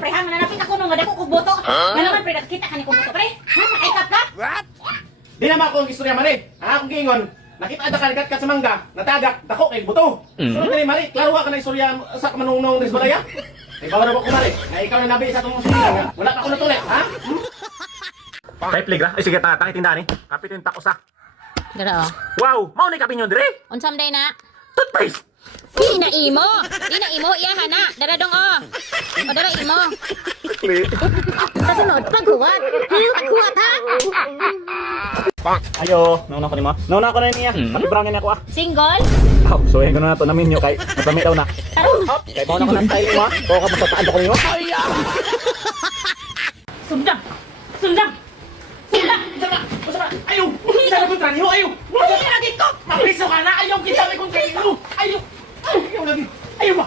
Pre, ha, mananapit ako nung madako kong boto. Nga naman, pre, nakita ka ni kong boto, pre. Ha, nakaikap ka? What? Di naman ako ang istorya mali. Ha, kung gingon, nakita ada ka sa mangga, natagak, dako kay buto. Sunod ni mali, klaro ka na istorya sa manunong ng balaya. Ay bawala ko mali. Ay ikaw na nabi sa tong suligan nga. Wala pa ko natulit, ha? Kay pligra, ay sige ta, takit tindahan kapitin takos sa. Dara, oh. Wow, mao ni kapinyon dire. Unsam day na? Toothpaste. Ina imo, iya hana. Dara dong, oh. O, dara imo. Sa sunod, paghuwat. Paghuwat, ha? Ayo, nauna ko ni mo. Nauna ko na niya. Pakibrangin ako ah. Single? Oh, so yan ko na to namin nyo kay masami daw na. Karon. Kay mauna ko na style mo ah. Kuha ka mo sa taan ko niyo. Sundang! Sundang! Sundang! Usama, ayaw! Kita na kontra niyo, ayaw! Wala ka na dito! Mapriso ka na! Ayaw kita may kontra niyo! Ayaw! Ayaw lagi! Ayaw ba?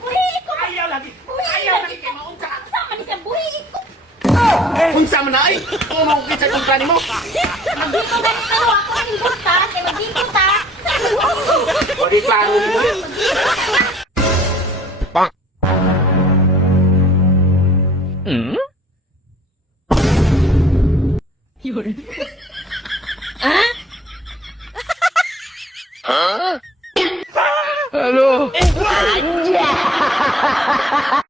Buhiik ko! Ayaw lagi! Ayaw lagi kay maunsa! Sama ni siya, buhiik ko! Unsa man na ay! Kung makukita sa kontra nimo! Magdito ganito ako ang buta, kaya magdito ta! Wadi klaro mo! Hello?